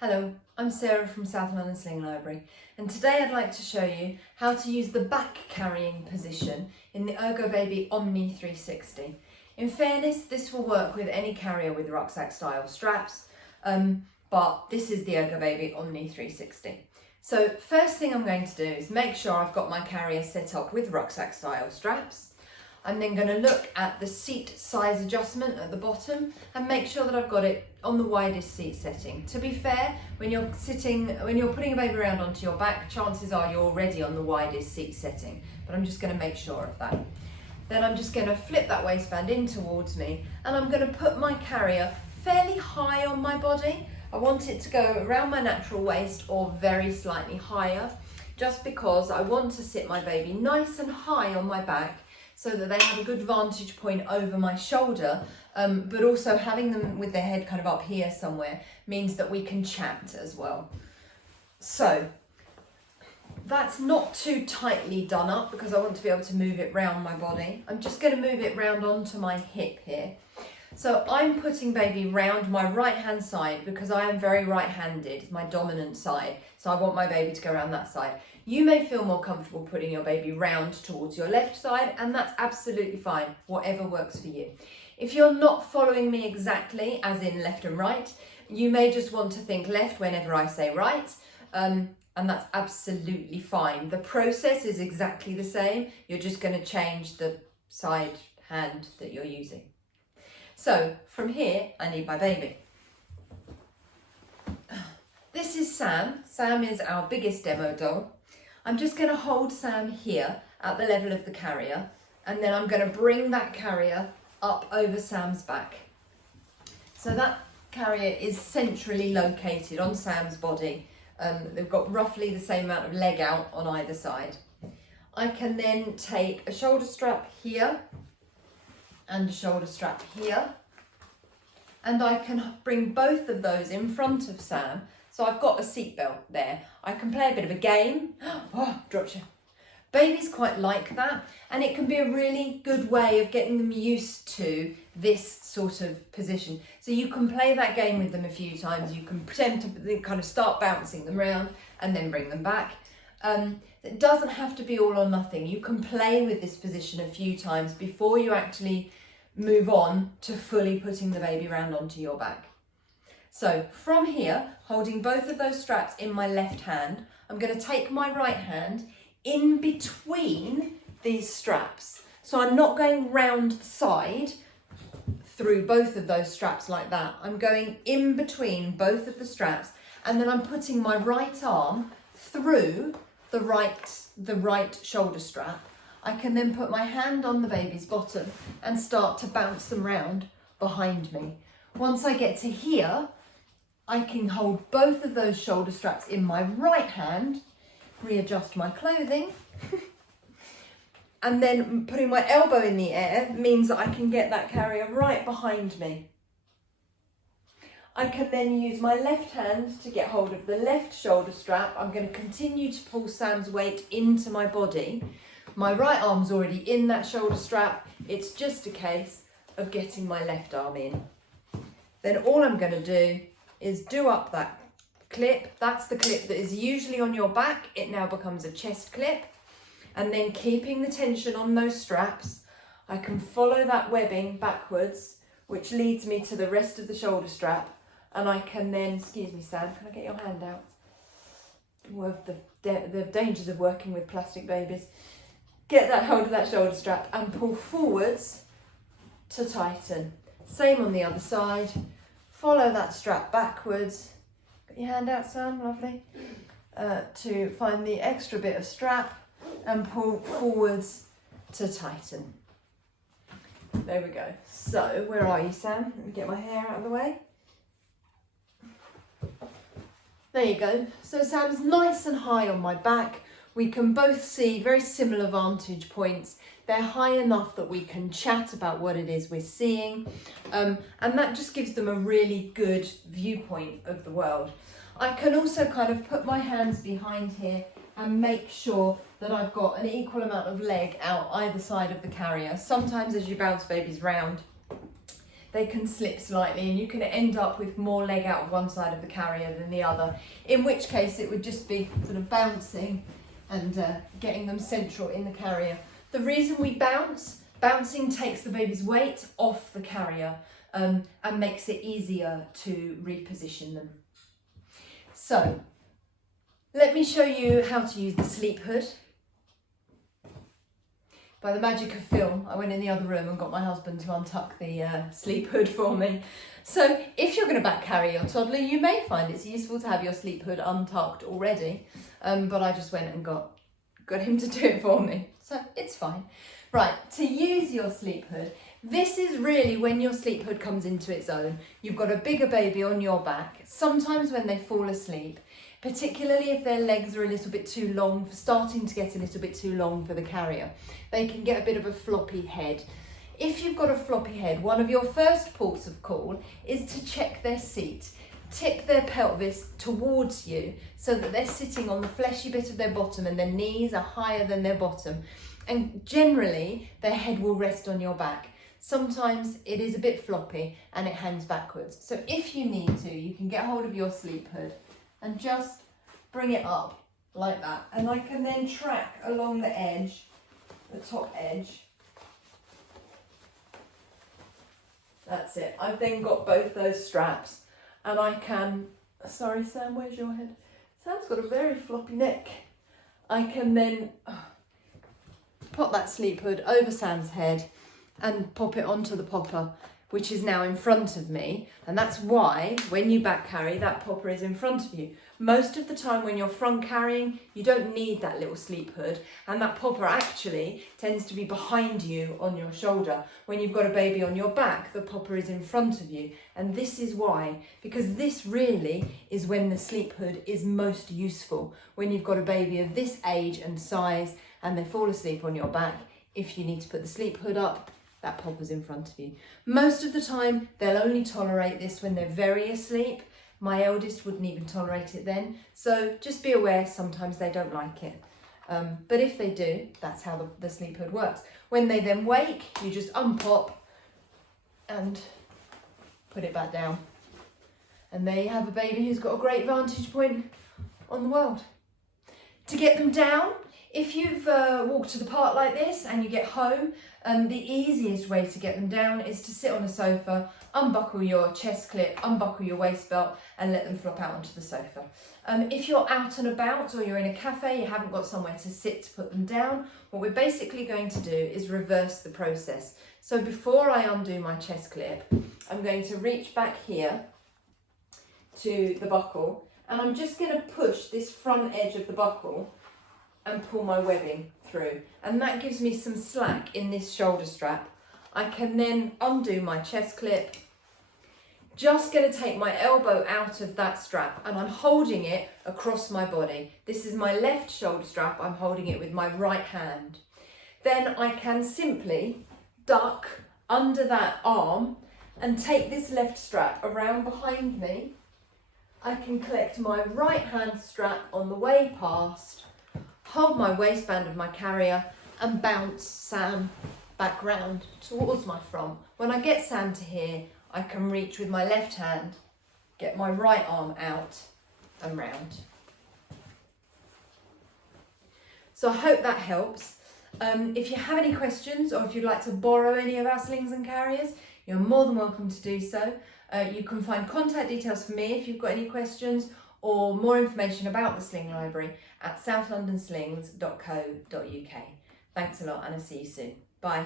Hello, I'm Sarah from South London Sling Library, and today I'd like to show you how to use the back carrying position in the ErgoBaby Omni 360. In fairness, this will work with any carrier with rucksack style straps, but this is the ErgoBaby Omni 360. So first thing I'm going to do is make sure I've got my carrier set up with rucksack style straps. I'm then going to look at the seat size adjustment at the bottom and make sure that I've got it on the widest seat setting. To be fair, when you're putting a baby around onto your back, chances are you're already on the widest seat setting, but I'm just going to make sure of that. Then I'm just going to flip that waistband in towards me and I'm going to put my carrier fairly high on my body. I want it to go around my natural waist or very slightly higher, just because I want to sit my baby nice and high on my back so that they have a good vantage point over my shoulder, but also having them with their head kind of up here somewhere means that we can chat as well. So that's not too tightly done up because I want to be able to move it round my body. I'm just going to move it round onto my hip here. So I'm putting baby round my right hand side because I am very right-handed, it's my dominant side. So I want my baby to go around that side. You may feel more comfortable putting your baby round towards your left side, and that's absolutely fine, whatever works for you. If you're not following me exactly, as in left and right, you may just want to think left whenever I say right, and that's absolutely fine. The process is exactly the same, you're just going to change the side hand that you're using. So from here, I need my baby. This is Sam. Sam is our biggest demo doll. I'm just going to hold Sam here at the level of the carrier, and then I'm going to bring that carrier up over Sam's back. So that carrier is centrally located on Sam's body. They've got roughly the same amount of leg out on either side. I can then take a shoulder strap here and a shoulder strap here, and I can bring both of those in front of Sam. So I've got a seatbelt there. I can play a bit of a game. Oh, dropped you. Babies quite like that, and it can be a really good way of getting them used to this sort of position. So you can play that game with them a few times. You can pretend to kind of start bouncing them around and then bring them back. It doesn't have to be all or nothing. You can play with this position a few times before you actually move on to fully putting the baby round onto your back. So from here, holding both of those straps in my left hand, I'm going to take my right hand in between these straps. So I'm not going round the side through both of those straps like that. I'm going in between both of the straps, and then I'm putting my right arm through the right shoulder strap. I can then put my hand on the baby's bottom and start to bounce them round behind me. Once I get to here, I can hold both of those shoulder straps in my right hand, readjust my clothing, and then putting my elbow in the air means that I can get that carrier right behind me. I can then use my left hand to get hold of the left shoulder strap. I'm going to continue to pull Sam's weight into my body. My right arm's already in that shoulder strap. It's just a case of getting my left arm in. Then all I'm going to do is do up that clip. That's the clip that is usually on your back. It now becomes a chest clip. And then keeping the tension on those straps, I can follow that webbing backwards, which leads me to the rest of the shoulder strap. And I can then, excuse me Sam, can I get your hand out? The dangers of working with plastic babies. Get that hold of that shoulder strap and pull forwards to tighten. Same on the other side. Follow that strap backwards. Got your hand out, Sam, lovely. To find the extra bit of strap and pull forwards to tighten. There we go. So, where are you, Sam? Let me get my hair out of the way. There you go. So Sam's nice and high on my back. We can both see very similar vantage points. They're high enough that we can chat about what it is we're seeing. And that just gives them a really good viewpoint of the world. I can also kind of put my hands behind here and make sure that I've got an equal amount of leg out either side of the carrier. Sometimes as you bounce babies round, they can slip slightly and you can end up with more leg out of one side of the carrier than the other, in which case it would just be sort of bouncing and getting them central in the carrier. The reason we bouncing takes the baby's weight off the carrier and makes it easier to reposition them. So let me show you how to use the sleep hood. By the magic of film, I went in the other room and got my husband to untuck the sleep hood for me. So if you're going to back carry your toddler, you may find it's useful to have your sleep hood untucked already, but I just went and got him to do it for me, so it's fine. Right, to use your sleep hood, this is really when your sleep hood comes into its own. You've got a bigger baby on your back. Sometimes when they fall asleep, particularly if their legs are a little bit too long, starting to get a little bit too long for the carrier, they can get a bit of a floppy head. If you've got a floppy head, one of your first ports of call is to check their seat. Tip their pelvis towards you so that they're sitting on the fleshy bit of their bottom and their knees are higher than their bottom. And generally, their head will rest on your back. Sometimes it is a bit floppy and it hangs backwards. So if you need to, you can get hold of your sleep hood and just bring it up like that. And I can then track along the edge, the top edge. That's it. I've then got both those straps and I can, sorry Sam, where's your head? Sam's got a very floppy neck. I can then pop that sleep hood over Sam's head and pop it onto the popper, which is now in front of me. And that's why when you back carry, that popper is in front of you. Most of the time when you're front carrying, you don't need that little sleep hood, and that popper actually tends to be behind you on your shoulder. When you've got a baby on your back, the popper is in front of you. And this is why, because this really is when the sleep hood is most useful. When you've got a baby of this age and size and they fall asleep on your back, if you need to put the sleep hood up, that popper's in front of you. Most of the time, they'll only tolerate this when they're very asleep. My eldest wouldn't even tolerate it then. So just be aware, sometimes they don't like it. But if they do, that's how the sleep hood works. When they then wake, you just unpop and put it back down. And there you have a baby who's got a great vantage point on the world. To get them down, if you've walked to the park like this and you get home, the easiest way to get them down is to sit on a sofa, unbuckle your chest clip, unbuckle your waist belt and let them flop out onto the sofa. If you're out and about or you're in a cafe, you haven't got somewhere to sit to put them down, what we're basically going to do is reverse the process. So before I undo my chest clip, I'm going to reach back here to the buckle and I'm just going to push this front edge of the buckle and pull my webbing through, and that gives me some slack in this shoulder strap. I can then undo my chest clip, just going to take my elbow out of that strap and I'm holding it across my body. This is my left shoulder strap, I'm holding it with my right hand. Then I can simply duck under that arm and take this left strap around behind me. I can collect my right hand strap on the way past, hold my waistband of my carrier and bounce Sam back round towards my front. When I get Sam to here, I can reach with my left hand, get my right arm out and round. So I hope that helps. If you have any questions or if you'd like to borrow any of our slings and carriers, you're more than welcome to do so. You can find contact details for me if you've got any questions or more information about the Sling Library at southlondonslings.co.uk. Thanks a lot and I'll see you soon. Bye.